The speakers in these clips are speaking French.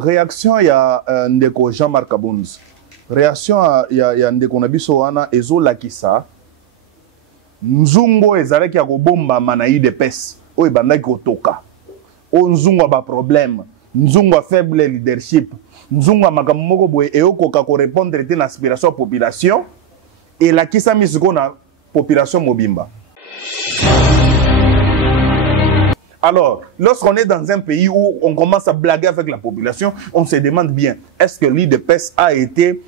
réaction ya ndeko Jean-Marc Abounz. Réaction ya ndeko nabiso wana ezolakisa nzungo ezalaki ya kobomba mana UDPS oyo ebandaki kotoka o nzungo ba problème nzungo faible leadership nzungo makambo moko boye eyokoka ko répondre te na aspiration ya population et la kisa misiko na population mobimba. Alors, lorsqu'on est dans un pays où on commence à blaguer avec la population, on se demande bien, est-ce que l'UDPS a été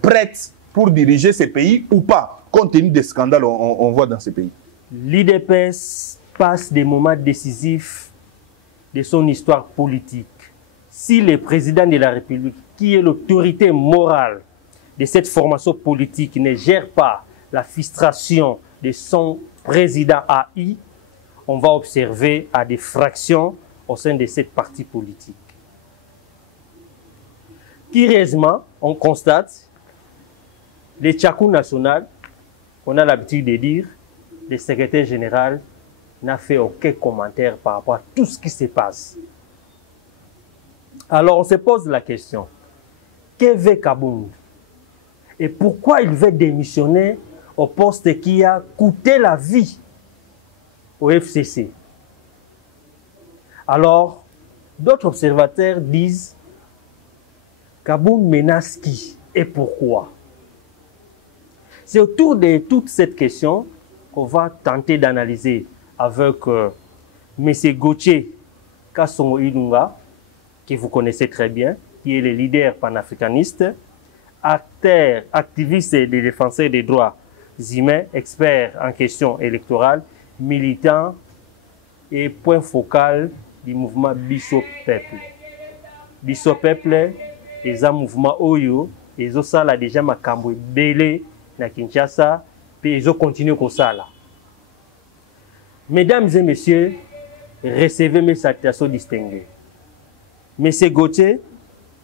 prête pour diriger ces pays ou pas, compte tenu des scandales qu'on voit dans ces pays? L'UDPS passe des moments décisifs de son histoire politique. Si le président de la République, qui est l'autorité morale de cette formation politique, ne gère pas la frustration de son président AI, on va observer à des fractions au sein de cette partie politique. Curieusement, on constate le Tchakou national, on a l'habitude de dire, le secrétaire général n'a fait aucun commentaire par rapport à tout ce qui se passe. Alors on se pose la question, que veut Kaboun? Et pourquoi il veut démissionner au poste qui a coûté la vie au FCC? Alors, d'autres observateurs disent Kaboun menace qui et pourquoi? C'est autour de toute cette question qu'on va tenter d'analyser avec M. Gauthier Kassongo Ilunga, que vous connaissez très bien, qui est le leader panafricaniste, acteur, activiste et défenseur des droits humains, expert en questions électorales, militant et point focal du mouvement Biso Peuple. Biso Peuple est un mouvement Oyo, et ils ont déjà makambo belé na Kinshasa, puis ils ont continué comme ça là. Mesdames et messieurs, recevez mes salutations distinguées. Monsieur Gauthier,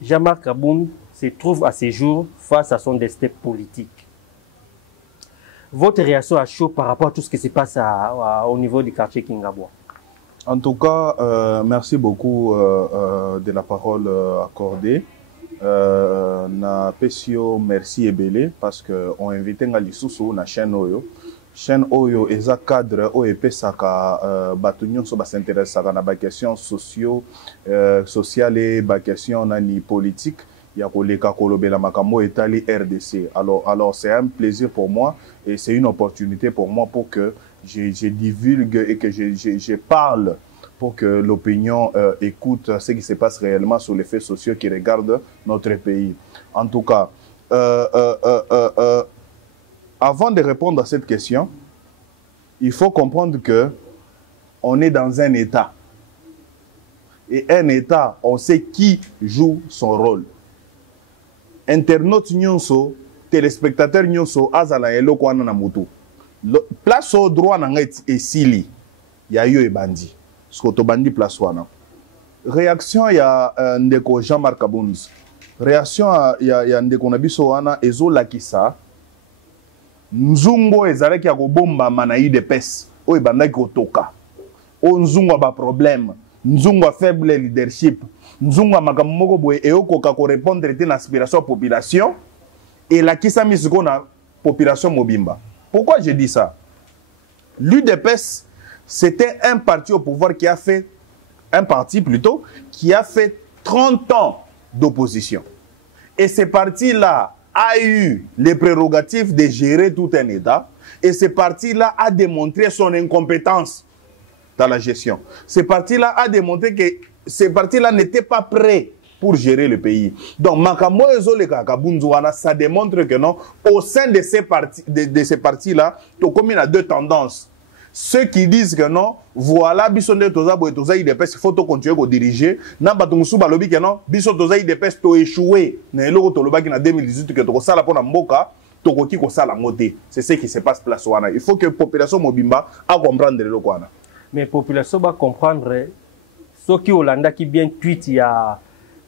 Jean-Marc Aboun se trouve à ce jour face à son destin politique. Votre réaction à chaud par rapport à tout ce qui se passe au niveau du quartier Kingabwa? En tout cas, merci beaucoup de la parole accordée. Na pesio merci ebele parce que on invité nga lisusu na chaîne Oyo eza cadre o epesaka bato nyonso basintéressaka na ba question sociale et ba question nani politique ya koleka kolobela makambo etali RDC. Alors c'est un plaisir pour moi et c'est une opportunité pour moi pour que je divulgue et que je parle pour que l'opinion écoute ce qui se passe réellement sur les faits sociaux qui regardent notre pays. En tout cas, avant de répondre à cette question, il faut comprendre que on est dans un État. Et un État, on sait qui joue son rôle. Internautes nyonso, téléspectateurs nyonso, azala elo kwa na mutu. Place au droit na ngai esili, ya yo e bandi. Skoto bandi place wana. Réaction ya ndeko Jean-Marc Abounz. Réaction ya ndeko nabiso wana ezolakisa nzungo ezalaki ya kobomba mana UDPS oyo ebandaki kotoka o nzungo ba problème nzungo faible leadership nzungo makambo moko boye eyokoka ko répondre te na aspiration ya population et la kisa misiko na population mobimba. Pourquoi je dis ça? L'UDPS, c'était un parti au pouvoir qui a fait, un parti plutôt, qui a fait 30 ans d'opposition. Et ce parti-là a eu les prérogatives de gérer tout un État. Et ce parti-là a démontré son incompétence dans la gestion. Ce parti-là a démontré que ce parti-là n'était pas prêt pour gérer le pays. Donc, ça démontre que non, au sein de ces partis-là, il y a deux tendances. Ceux qui disent que non, voilà, bisonde toza boye toza IDPS, il faut continuer à diriger. Namba tumusu balobi que non, bisonde toza IDPS to échoué. Na eloko to lobaki na 2018 que to sala pona mboka, to koki ko sala ngote. C'est ce qui se passe place wana. Il faut que la population mobimba a comprendre le wana. Mais la population va comprendre ce qui Hollanda qui bien tweet il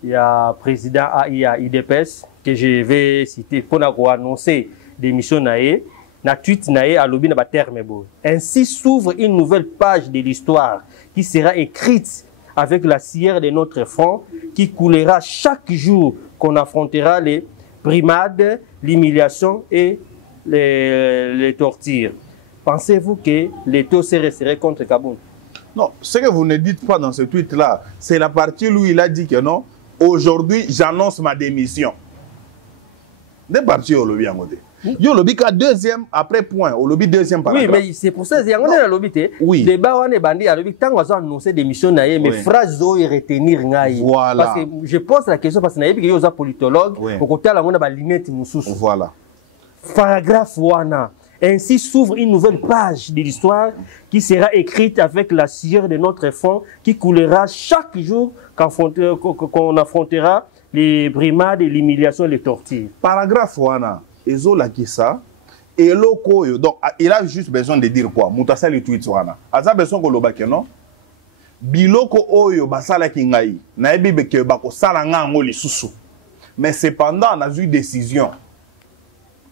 y a président AI IDPS que je vais citer pour annoncer des missions naé. Na tweet naé à lobby na ba terme bo. Ainsi s'ouvre une nouvelle page de l'histoire qui sera écrite avec la cire de notre front qui coulera chaque jour qu'on affrontera les brimades, l'humiliation et les tortures. Pensez-vous que les taux seraient contre Kaboun? Non, ce que vous ne dites pas dans ce tweet-là, c'est la partie où il a dit que non, aujourd'hui, j'annonce ma démission. Des parties au lobby en côté. Yo lobby ka deuxième après point, au lobby deuxième paragraphe. Oui, mais c'est pour ça que on est dans le lobby. Oui. Débat on est bandit à lobby tant qu'on a annoncé démission naïe, mais phrase zo retenir naïe. Voilà. Parce que je pose la question parce que naïe que yo za politologue, au côté là on a ba lunette mususu. Voilà. Paragraphe wana. Ainsi s'ouvre une nouvelle page de l'histoire qui sera écrite avec la sueur de notre front qui coulera chaque jour qu'on affrontera les brimades, l'humiliation et les tortures. Paragraphe wana, ezola kisa, et loko yo. Donc, il a juste besoin de dire quoi? Moutassa le tweet wana. Asa besoin ko lobake non? Biloko oyo basala kingai. Na ebi beke bako sala nga ngoli susu. Mais cependant, on a eu décision.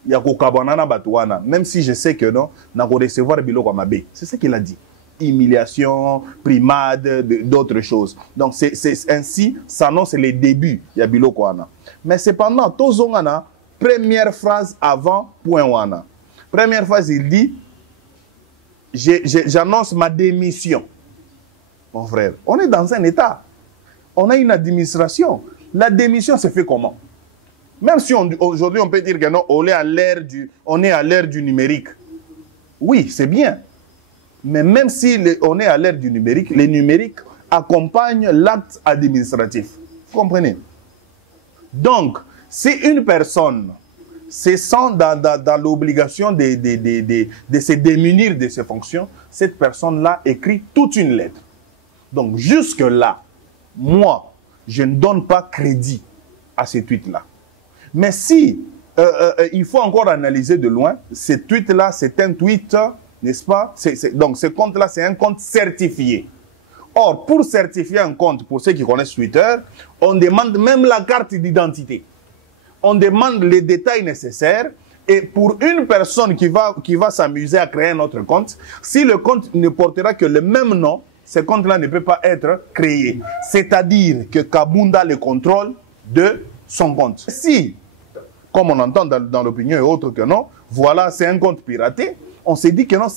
Il y a Kokabanana Batouana, même si je sais que non, n'a pas recevoir Biloko Mabé. C'est ce qu'il a dit. Humiliation, primade, d'autres choses. Donc c'est ainsi, ça annonce les débuts, il y a Biloko Wana. Mais cependant, Tozongana, première phrase avant point Wana. Première phrase, il dit, j'annonce ma démission. Mon frère, on est dans un état. On a une administration. La démission se fait comment? Même si aujourd'hui on peut dire que non, on est à l'ère du numérique. Oui, c'est bien. Mais même si on est à l'ère du numérique, le numérique accompagne l'acte administratif. Vous comprenez? Donc, si une personne se sent dans l'obligation de se démunir de ses fonctions, cette personne-là écrit toute une lettre. Donc, jusque-là, moi, je ne donne pas crédit à ces tweets-là. Mais si il faut encore analyser de loin, ce tweet-là, c'est un tweet, n'est-ce pas? Donc ce compte-là, c'est un compte certifié. Or, pour certifier un compte, pour ceux qui connaissent Twitter, on demande même la carte d'identité. On demande les détails nécessaires. Et pour une personne qui va s'amuser à créer un autre compte, si le compte ne portera que le même nom, ce compte-là ne peut pas être créé. C'est-à-dire que Kabunda le contrôle de son compte. Si, comme on entend dans l'opinion et autres que non, voilà, c'est un compte piraté, on s'est dit que non,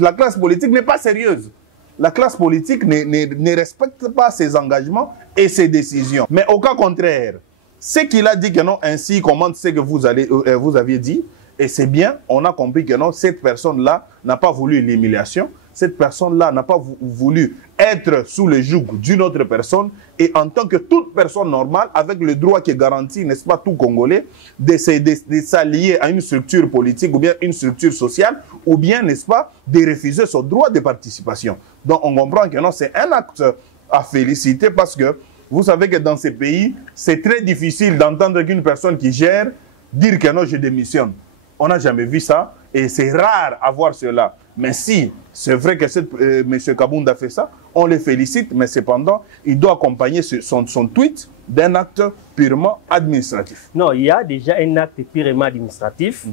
la classe politique n'est pas sérieuse. La classe politique ne respecte pas ses engagements et ses décisions. Mais au cas contraire, ce qu'il a dit que non, ainsi commande ce que vous aviez dit, et c'est bien, on a compris que non, cette personne-là n'a pas voulu l'humiliation, cette personne-là n'a pas voulu être sous le joug d'une autre personne, et en tant que toute personne normale, avec le droit qui est garanti, n'est-ce pas, tout Congolais, de s'allier à une structure politique ou bien une structure sociale, ou bien, n'est-ce pas, de refuser son droit de participation. Donc on comprend que non, c'est un acte à féliciter parce que vous savez que dans ces pays, c'est très difficile d'entendre qu'une personne qui gère dire que non, je démissionne. On n'a jamais vu ça et c'est rare à voir cela. Mais si c'est vrai que M. Kabunda fait ça, on le félicite, mais cependant, il doit accompagner son tweet d'un acte purement administratif. Non, il y a déjà un acte purement administratif.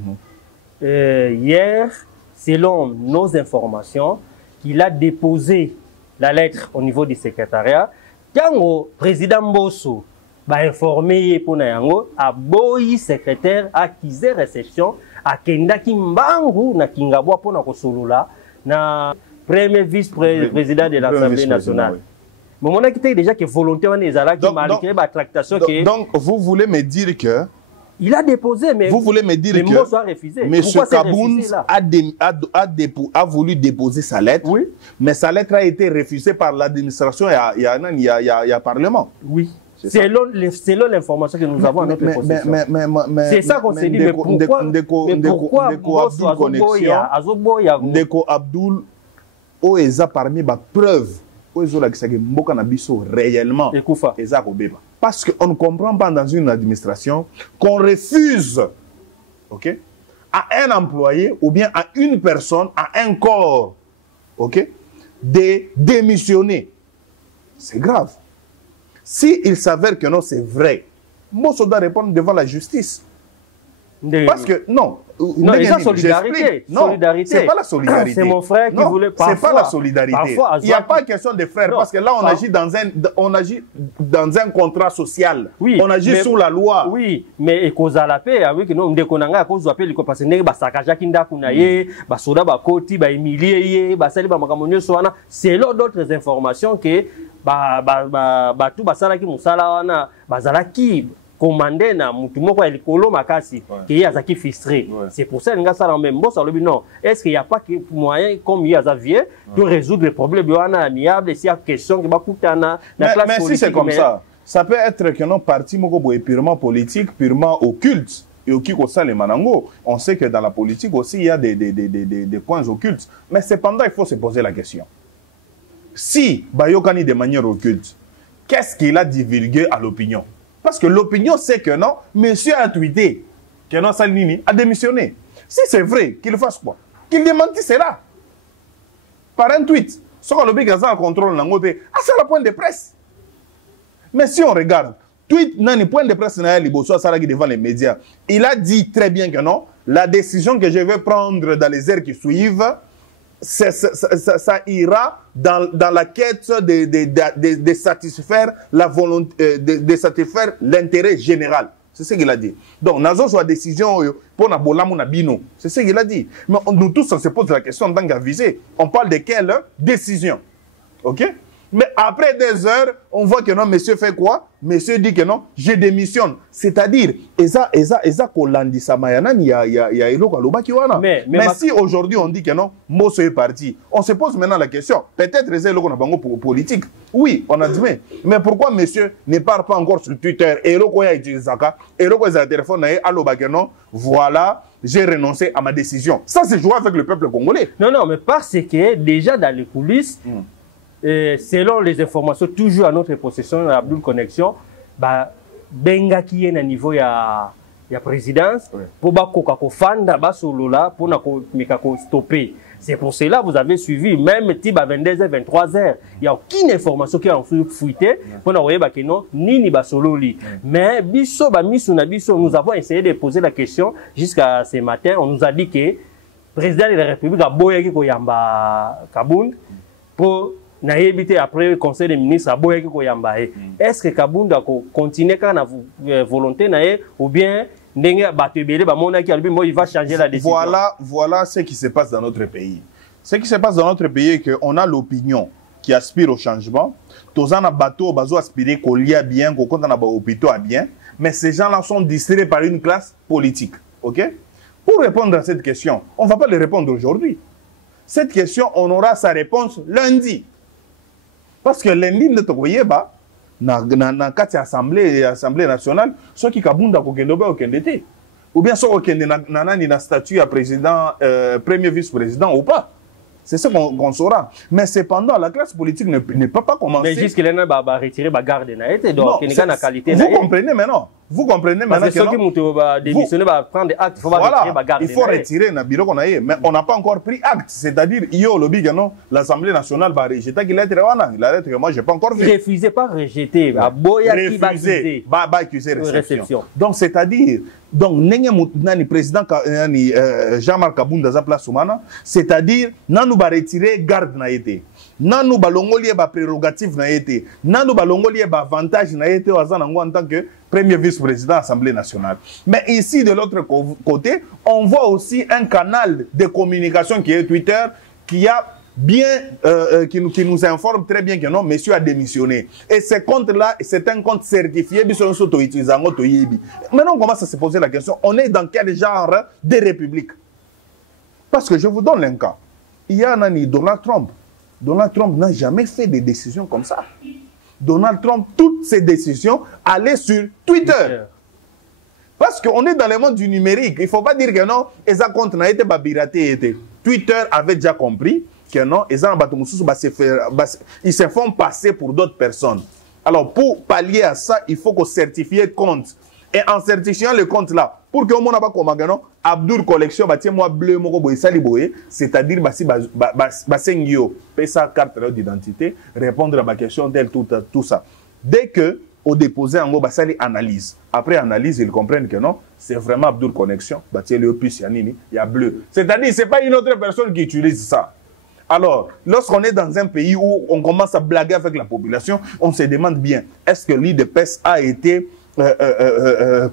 Hier, selon nos informations, il a déposé la lettre au niveau du secrétariat. Quand le président Mbosso va informer pour Nayango, a boyi secrétaire accusé réception à Kendaki Mbangu na Kingabwa pour na Kosolula na premier vice-président de l'Assemblée nationale. Mais on a quitté déjà que volontaire on est là qui malgré la tractation que. Donc vous voulez me dire que il a déposé, mais vous voulez me dire que M. Kaboun a voulu déposer sa lettre, oui, mais sa lettre a été refusée par l'administration et il y a Parlement. Oui. Selon l'information que nous avons à notre possession. C'est ça qu'on s'est dit, mais pourquoi Ndeko Abdoul Oeza parmi les preuves réellement parce qu'on ne comprend pas dans une administration qu'on refuse, okay, à un employé ou bien à une personne, à un corps, okay, de démissionner. C'est grave. S'il s'avère que non, c'est vrai, Mbosso doit répondre devant la justice. Parce que, non. Non, ils ont solidarité. Non, c'est pas la solidarité. C'est mon frère qui voulait parfois. C'est pas la solidarité. Il n'y a pas question de frère, parce que là, on agit dans un contrat social. Oui, on agit sous la loi. Oui, mais ekoza la paix, oui, que nous, on déconne à cause de la paix, parce que nous, basakaja kinda kunaye, basoda bakoti, ba emilie, basali ba makamonyo soana. C'est là d'autres informations que tout basala ki musala wana, basala ki commandé na mutu moko ya likolo makasi qui est azaki frustré. C'est pour ça que ça la même boss alors non. Est-ce qu'il y a pas moyen comme il y a Xavier de résoudre les problèmes wana amiable s'il y a question qui va coûter na classe politique. Mais si c'est comme ça peut être que non parti moko boye purement politique, purement occulte. Et au Kikosa les Manango, on sait que dans la politique aussi il y a des points occultes. Mais cependant il faut se poser la question. Si Bayokani de manière occulte, qu'est-ce qu'il a divulgué à l'opinion? Parce que l'opinion sait que non, monsieur a tweeté que non, Salini a démissionné. Si c'est vrai, qu'il fasse quoi? Qu'il démentisse cela. Par un tweet. Ce qu'on a un contrôle, c'est le point de presse. Mais si on regarde, tweet, non, point de presse, devant les médias, il a dit très bien que non, la décision que je vais prendre dans les heures qui suivent, ça ira dans la quête de satisfaire la volonté, de satisfaire l'intérêt général. C'est ce qu'il a dit. Donc, nazo soit décision pour na bolamu na bino. C'est ce qu'il a dit. Mais nous tous, on se pose la question en tant qu'avisé. On parle de quelle décision? Ok? Mais après des heures, on voit que non, monsieur fait quoi? Monsieur dit que non, je démissionne. C'est-à-dire, eza kolandi samayana, il y a elo kaloba kiwana. Mais si aujourd'hui on dit que non, Mosso est parti, on se pose maintenant la question. Peut-être c'est elo qu'on a bango politique. Oui, on admet. Mais pourquoi monsieur ne part pas encore sur Twitter? Elo koya utilisaka, elo koya téléphone na aloba que non, voilà, j'ai renoncé à ma décision. Ça c'est jouer avec le peuple congolais. Non, mais parce que déjà dans les coulisses, selon les informations toujours à notre possession à Abdoul Connexion, benga qui est à niveau ya présidence pour koka ko fanda ba solola pour na ko stopper. C'est pour cela que vous avez suivi même type à 22h 23h, il y a aucune information qui a fuité pour na oyeba que non nini ba sololi. Mais biso ba misuna biso nous avons essayé de poser la question jusqu'à ce matin, on nous a dit que le président de la République a boyaki ko yamba Kabound pour na évité après le conseil des ministres à boyaki ko yamba. Est-ce que Kabound a continué quand na volonté na ou bien il va changer la décision? Voilà ce qui se passe dans notre pays. Ce qui se passe dans notre pays est qu'on a l'opinion qui aspire au changement. Tous en bateau bazo aspirer qu'on lie bien, qu'on compte en hôpitaux à bien, mais ces gens-là sont distraits par une classe politique. OK? Pour répondre à cette question, on ne va pas le répondre aujourd'hui. Cette question, on aura sa réponse lundi. Parce que lundi, notre voyez-ba, na kati assemblée nationale, ceux qui kabunda kokende ba okende ou bien ceux okende na statut à président, premier vice-président ou pas. C'est ce qu'on saura. Mais cependant, la classe politique ne peut pas commencer. Mais jusqu'il est retirer la garde na donc il y a une qualité. Vous comprenez maintenant? Vous comprenez maintenant que ceux qui vont démissionner prendre des actes, il faut retirer la garde. Il faut retirer na bureau qu'on a mais on n'a pas encore pris acte. C'est-à-dire yo lobby non, l'Assemblée nationale va rejeter qu'il lettre wana, la lettre que moi j'ai pas encore vu. Refusé pas rejeter, boya qui va accuser. Ba accuser réception. Donc c'est-à-dire donc nani président Jean-Marc Kabounda za place soumana, c'est-à-dire nanu ba retirer garde na été. Nanu ba longoli ba prérogative na été. Nanu ba longoli ba avantage na été wazana ngo en tant que premier vice-président de l'Assemblée nationale. Mais ici, de l'autre côté, on voit aussi un canal de communication qui est Twitter, qui a bien, qui nous informe très bien que non, monsieur a démissionné. Et ce compte-là, c'est un compte certifié, maintenant, on commence à se poser la question, on est dans quel genre de république? Parce que je vous donne un cas. Il y a un ami, Donald Trump. Donald Trump n'a jamais fait des décisions comme ça. Donald Trump, toutes ses décisions allaient sur Twitter. Parce qu'on est dans le monde du numérique. Il ne faut pas dire que non, Eza compte n'a été piraté. Twitter avait déjà compris que non, ils se font passer pour d'autres personnes. Alors, pour pallier à ça, il faut qu'on certifie le compte. Et en certifiant le compte là, pour que on n'a pas comme Abdoul Collection, moi bleu, c'est-à-dire sa carte d'identité, répondre à ma question, tout ça. Dès que au déposé en gros, ça les analyse. Après analyse, ils comprennent que non, c'est vraiment Abdoul Connexion. Bah, tiens, le plus, il y a bleu. C'est-à-dire, c'est pas une autre personne qui utilise ça. Alors, lorsqu'on est dans un pays où on commence à blaguer avec la population, on se demande bien, est-ce que l'IDPS a été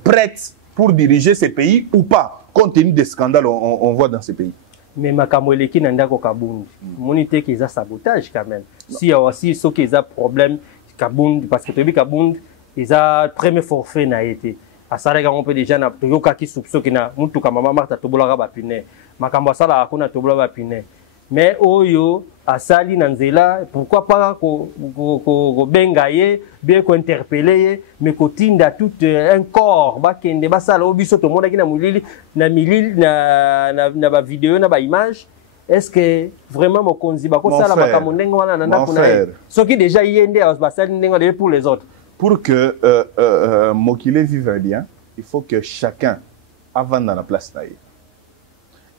prête pour diriger ces pays ou pas, compte tenu des scandales on voit dans ces pays? Mais makamwele qui n'a pas Kabound, monité qu'ils a sabotage quand même. Si il y a aussi ceux qui ont problème Kabound, parce que tu as Kabound, ils ont premier forfait n'a été. À ça on peut déjà na yoka qui soupçonne qui na mutu kama mama marta tobola ba pine. Makambo sala akuna tobola ba pine. Mais oyo asali nanzela, pourquoi pas ko bengaye, bien ko interpeller, mais ko tinda tout un corps ba kende ba sala obiso to mona ki na mulili na ba vidéo na ba image. Est-ce que vraiment mon konzi ba ko sala makambo ndenge wana nanda kuna ce qui déjà yende ba sala ndenge pour les autres? Pour que Mokile vive bien, il faut que chacun avance dans la place taille.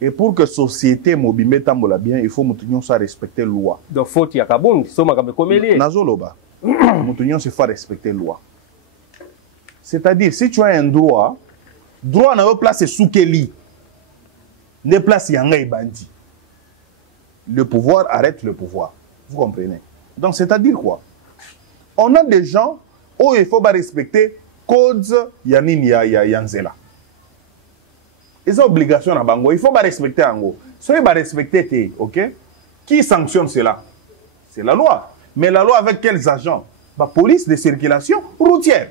Et pour que la société mobile tambola bien, il faut que respecter la loi. Donc, faut qu'il y ait Kabound, il faut que Nazoloba, il faut respecter la loi. C'est-à-dire, si tu as un droit n'a pas place sous Kelly, les places yanga et bandit. Le pouvoir arrête le pouvoir. Vous comprenez? Donc, c'est-à-dire quoi? On a des gens où il faut respecter codes yanzela. Ils ont obligation à Bango. Il faut respecter Ango. Si ils respecter, ok? Qui sanctionne cela? C'est la loi. Mais la loi avec quels agents? La police de circulation routière.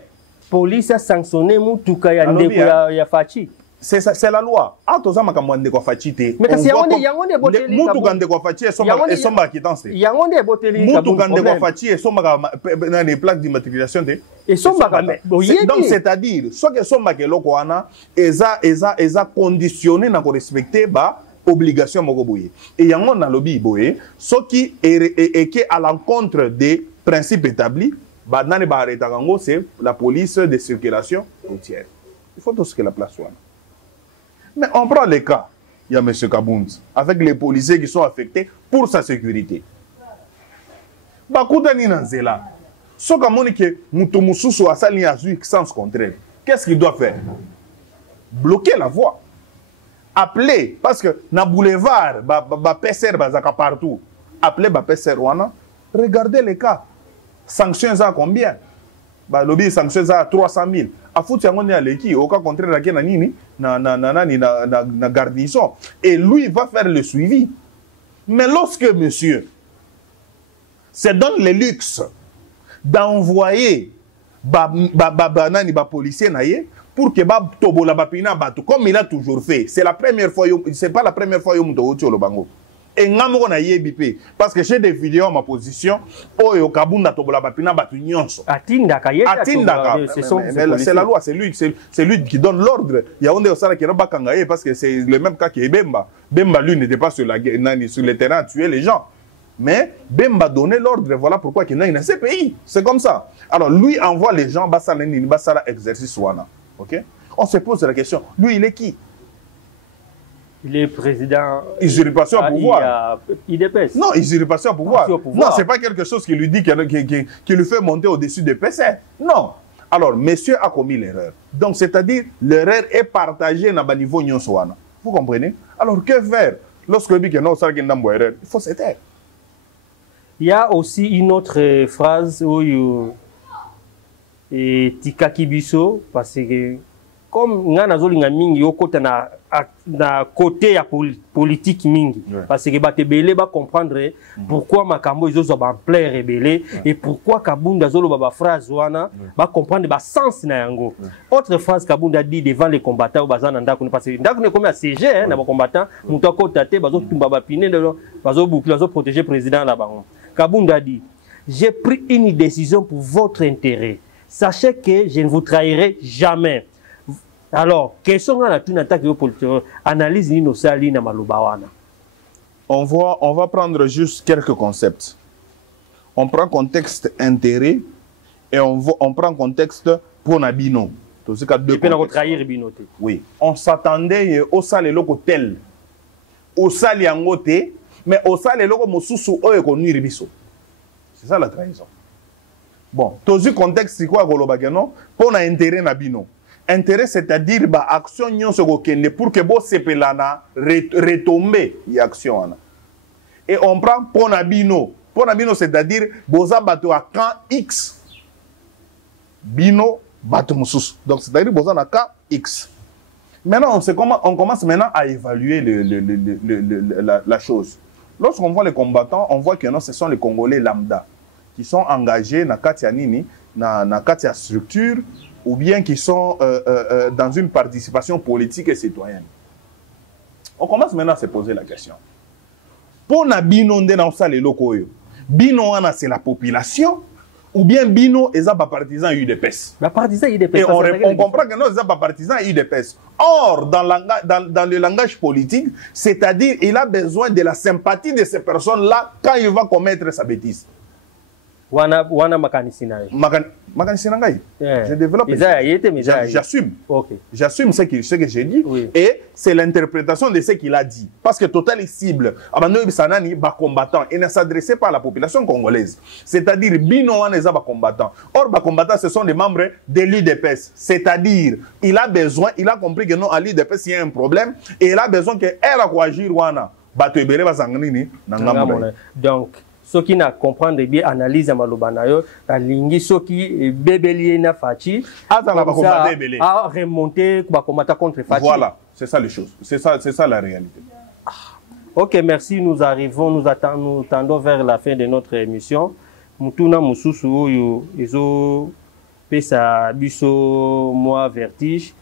Police a sanctionné Moutouka ya Fachi. C'est la loi. Ah, tout ça, ma kamwande ko Fachi te. Mais kasi yangonde boteli. Moutouka de ko Fachi et somba quittance. Yangonde boteli. Moutouka de ko Fachi et somba dans les plaques d'immatriculation te. Et somba donc c'est-à-dire, soit que somba ke loko wana, eza conditionné na ko respecter ba obligation moko boye. Et yango na lobby boye, ce qui est à l'encontre des principes établis, ba nani ba arrêter kango, c'est la police de circulation routière. Il faut tout ce que la place soit. Mais on prend les cas, il y a M. Kabound, avec les policiers qui sont affectés pour sa sécurité. Bakouta ni nanzela. Ce que Moutoumousou a sali à sens contraire. Qu'est-ce qu'il doit faire? Bloquer la voie. Appeler, parce que na boulevard, PSR partout. Appeler PSR wana. Regardez les cas. Sanctions à combien? Lobby sanctions à 300 000. A foutu yango à l'équipe, au cas contraire, na garnison. Et lui va faire le suivi. Mais lorsque monsieur se donne le luxe d'envoyer policier pour que tobola bapina batu comme il a toujours fait. C'est la première fois, c'est pas la première fois le bango. Et ngamo na yebipe parce que j'ai des vidéos à ma position oyo kabunda tobola bapina batu nyonso. Atinda c'est la loi, c'est lui qui donne l'ordre. Il y a onde osala qui bakanga parce que c'est le même cas que Bemba. Bemba lui n'était pas sur le terrain à tuer les gens. Mais Bemba donnait l'ordre, voilà pourquoi il y a ces pays. C'est comme ça. Alors lui envoie les gens, basala exercice wana. Ok? On se pose la question, lui il est qui? Il est président. Usurpation au pouvoir. IDPS. Non, usurpation au pouvoir. Non, c'est pas quelque chose qui lui dit qui lui fait monter au-dessus des PC. Non. Alors, monsieur a commis l'erreur. Donc, c'est-à-dire, l'erreur est partagée dans le niveau nyonsoana. Vous comprenez? Alors, que faire? Lorsque il dit que non, ça qui est une erreur, il faut se taire. Il y a aussi une autre phrase où Tika Kibiso, parce que comme ngana zolinga mingi yokota na côté ya politique mingi, parce que batebele ba comprendre pourquoi makambo izo ba plein rebelle et pourquoi Kabunda zolo ba phrase wana ba comprendre ba sens na yango. Autre phrase Kabunda dit devant les combattants bazana ndako parce que ndako ne comme à CG na ba combattants muto kota te bazo tumba ba pine bazo boucler bazo protéger président là bas. Kabunda dit: j'ai pris une décision pour votre intérêt. Sachez que je ne vous trahirai jamais. Alors, quelles sont les attaques politiques? Analyse nos sali na malubawana. On va prendre juste quelques concepts. On prend contexte intérêt et on prend contexte pour Nabino. Oui. On s'attendait au sale loko tel, au sale yangote, mais au sale loko mosusu oye konnu ribiso. C'est ça la trahison. Bon, dans ce contexte, c'est quoi non? Pour un intérêt nabino. Intérêt, c'est-à-dire bah action nyon se gokende pour que bo sepelana retomber y action. Et on prend pour nabino. Pour nabino, c'est-à-dire boza bato à camp X. Bino bato musus. Donc c'est-à-dire boza na camp X. Maintenant, on sait comment on commence maintenant à évaluer la chose. Lorsqu'on voit les combattants, on voit que non, ce sont les Congolais lambda qui sont engagés dans Katia Nini, dans Katia structure, ou bien qui sont dans une participation politique et citoyenne. On commence maintenant à se poser la question. Pour na bino nde na osala eloko oyo, bino wana c'est la population, ou bien bino eza ba partisan UDPS. Ba partisan UDPS. Et on comprend que non, eza ba partisan UDPS. Or, dans le langage politique, c'est-à-dire il a besoin de la sympathie de ces personnes-là quand il va commettre sa bêtise. Wana makanisi na yo. Makanisi na ngai. Je développe. J'assume. Okay. J'assume ce que j'ai dit. Oui. Et c'est l'interprétation de ce qu'il a dit. Parce que Total est cible. Abando Ibisanani, ba combattant. Il ne s'adressait pas à la population congolaise. C'est-à-dire, Bino wana eza ba combattant. Or, ba combattant, ce sont des membres de l'UDPS. C'est-à-dire, il a besoin, il a compris que non, à l'UDPS, il y a un problème. Et il a besoin qu'elle a quoi agir wana. Bato ebere ba zangani ni. Donc, ceux qui ne comprennent bien analyse malobanayo la lingi ceux qui bébélier na fachi a remonter ba combattre contre fachi. Voilà, c'est ça les choses, c'est ça la réalité. OK, merci, nous tendons vers la fin de notre émission. Mutuna mususu oyo ezo pesa biso moi vertige.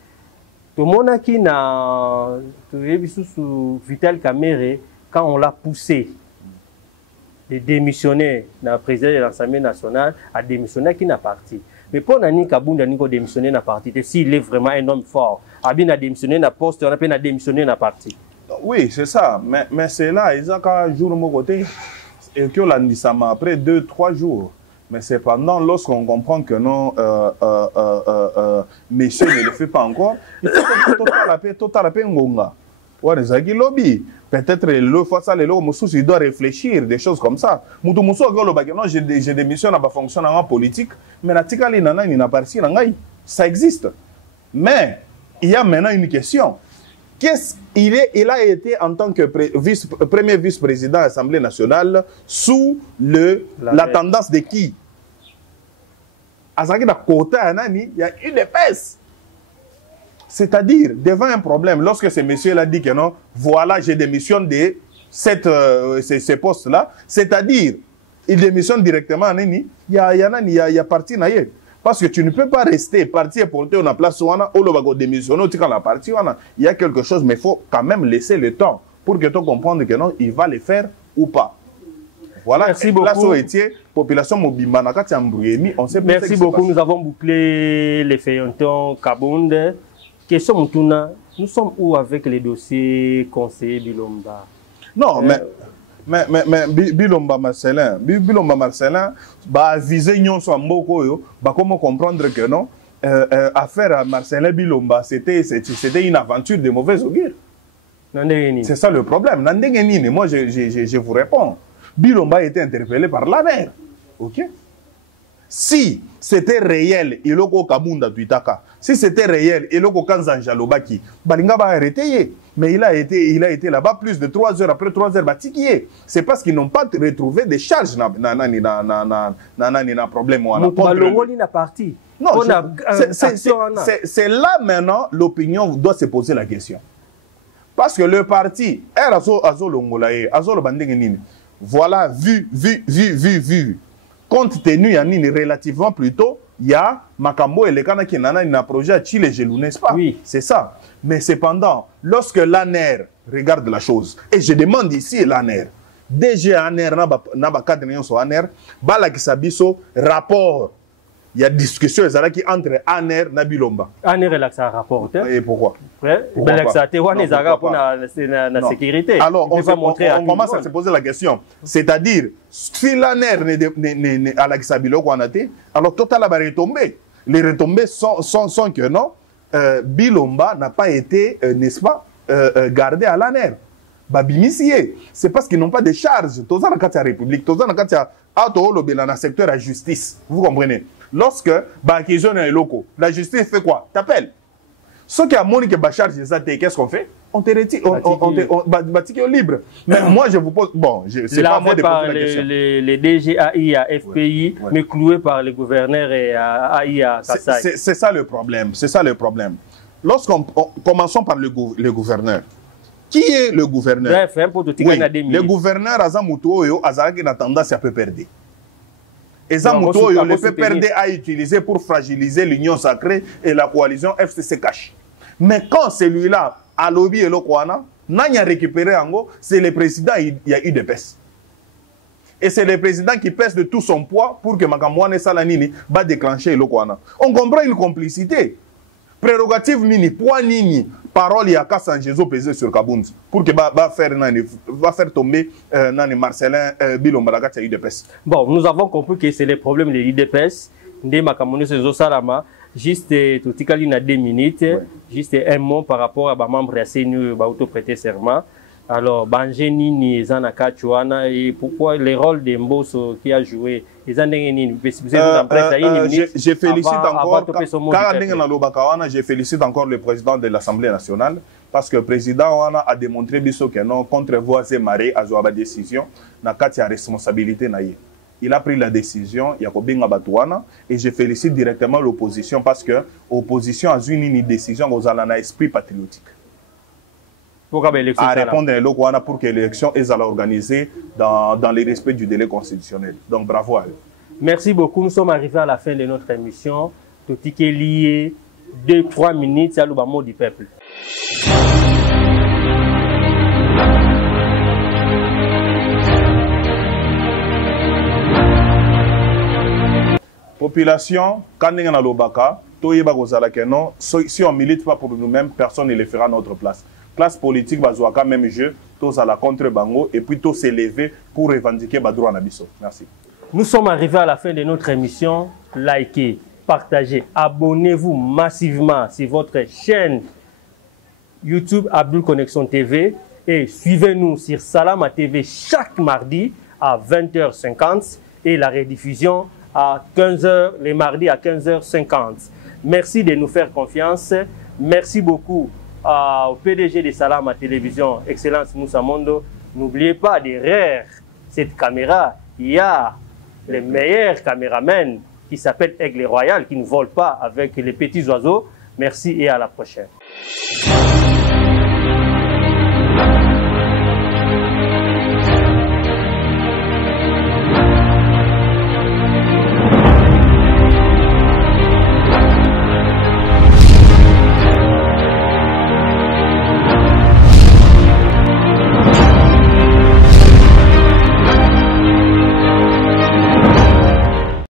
To mona ki na to bisusu Vital Kamerhe quand on l'a poussé de démissionner dans le président de l'Assemblée nationale, a démissionné qui n'a parti. Mais pour Nani Kabounda, il a démissionné dans la partie. S'il est vraiment un homme fort, Abin a démissionné dans la poste, on a peine à démissionner dans la partie. Oui, c'est ça. Mais c'est là, ils ont qu'un jour de mon côté, et que l'on dit ça après 2-3 jours. Mais cependant, lorsqu'on comprend que non, monsieur ne le fait pas encore, il faut que Total la paix, Ngonga. Ouais, les lobby. Peut-être le face à l'eau, il doit réfléchir, des choses comme ça. Non, j'ai démissionné à ma fonction en politique, mais la tikali nana n'a pas réussi. Ça existe. Mais il y a maintenant une question. Il a été en tant que premier vice-président de l'Assemblée nationale sous la tendance de qui? À ce côté, il y a une épaisse. C'est-à-dire, devant un problème, lorsque ce monsieur-là dit que non, voilà, j'ai démissionné de ces postes-là, c'est-à-dire, il démissionne directement, il y a parti. Parce que tu ne peux pas rester parti et porter une place où on démissionner, il y a quelque chose, mais il faut quand même laisser le temps pour que tu comprennes que non, il va le faire ou pas. Voilà, merci beaucoup. Population Mobimana, on sait. Merci beaucoup, nous avons bouclé les feuilletons Kabounda. Question Mutuna, nous sommes où avec les dossiers conseillers Bilomba? Non, mais Bilomba Marcelin, bah viser nyon so mboko yo, bah comment comprendre que non, affaire à Marcelin Bilomba, c'était une aventure de mauvaise augure. C'est ça le problème. Moi je vous réponds. Bilomba a été interpellé par l'ANER. OK? Si c'était réel, il a Kabunda Tuitaka. Si c'était réel, il a Kanzanja Lobaki. Balinga va arrêter. Mais il a été là-bas plus de 3 heures. Après 3 heures, batikié. C'est parce qu'ils n'ont pas retrouvé des charges na problème. Non, c'est là maintenant l'opinion doit se poser la question. Parce que le parti, voilà, vu. Compte tenu, il y a relativement plutôt, il y a Makambo et les Kana qui ont un projet à Chile Gelou, n'est-ce pas? Oui. C'est ça. Mais cependant, lorsque l'ANER regarde la chose, et je demande ici l'ANER, DG ANER, n'a pas cadre sur ANER, Balakisabiso, rapport, il y a discussion entre ANER et Bilomba. ANER relaxe un rapport. Et pourquoi? La sécurité. Alors, on commence à se poser la question. C'est-à-dire, si l'ANER n'est à l'Axabilo, alors Total va retomber. Les retombées sont que non, Bilomba n'a pas été, n'est-ce pas, gardé à l'ANER. C'est parce qu'ils n'ont pas de charges. Tous la République, tous dans le secteur de la justice. Vous comprenez? Lorsque Bakizone est locaux, la justice fait quoi? T'appelles. Ceux qui ont montré que Bachar, qu'est-ce qu'on fait? On te retire, on libre. Mais moi, je vous pose. Bon, c'est pas moi de poser la question. Les DGAI à FPI, mais cloués par les gouverneurs et AI à Kassai. C'est ça le problème. C'est ça le problème. Lorsqu'on commençons par le gouverneur. Qui est le gouverneur? Bref, le gouverneur Azamuto Azaki a tendance à peu perdre. Et Zamuto le PPRD a utilisé pour fragiliser l'union sacrée et la coalition FCC cache. Mais quand celui-là a lobby et l'Okwana, n'a récupéré en gros, c'est le président, il y a eu des pèses. Et c'est le président qui pèse de tout son poids pour que Makamouane Salanini va déclencher l'Okwana. On comprend une complicité. Prérogative nini, poids nini, parole yaka San Jésus pesé sur Kabound pour que va faire tomber Nani Marcelin Bilombaraka qui a eu des pèses. Bon, nous avons compris que c'est les problèmes de l'IDPS. Ndé Makamouane Sezo Salama, juste tout à 2 minutes, juste un mot par rapport à ma membre de la CNU auto-prêter serment. Alors, Banjeni ni Zanaka Chouana, et pourquoi les rôles de Mbosso qui a joué, je félicite encore, je félicite encore le président de l'Assemblée nationale, parce que le président a démontré que non, contre voix et marée, a joué la décision, n'a pas de responsabilité. Il a pris la décision, et je félicite directement l'opposition, parce que l'opposition a eu une décision aux esprit patriotique. À répondre pour que l'élection soit organisée dans le respect du délai constitutionnel. Donc bravo à eux. Merci beaucoup. Nous sommes arrivés à la fin de notre émission. Tout est lié 2-3 minutes, c'est le mot du peuple. Population, quand on est dans l'Obaka, si on ne milite pas pour nous-mêmes, personne ne le fera à notre place. Classe politique va jouer quand même jeu, tous à la contre Bango et puis tous s'élever pour revendiquer Badrou Anabiso. Merci. Nous sommes arrivés à la fin de notre émission. Likez, partagez, abonnez-vous massivement sur votre chaîne YouTube Abdul Connexion TV et suivez-nous sur Salama TV chaque mardi à 20h50 et la rediffusion à 15h, les mardis à 15h50. Merci de nous faire confiance. Merci beaucoup au PDG de Salama Télévision, Excellence Moussa Mondo. N'oubliez pas derrière cette caméra, il y a les meilleurs caméramans qui s'appellent Aigle Royal, qui ne volent pas avec les petits oiseaux. Merci et à la prochaine.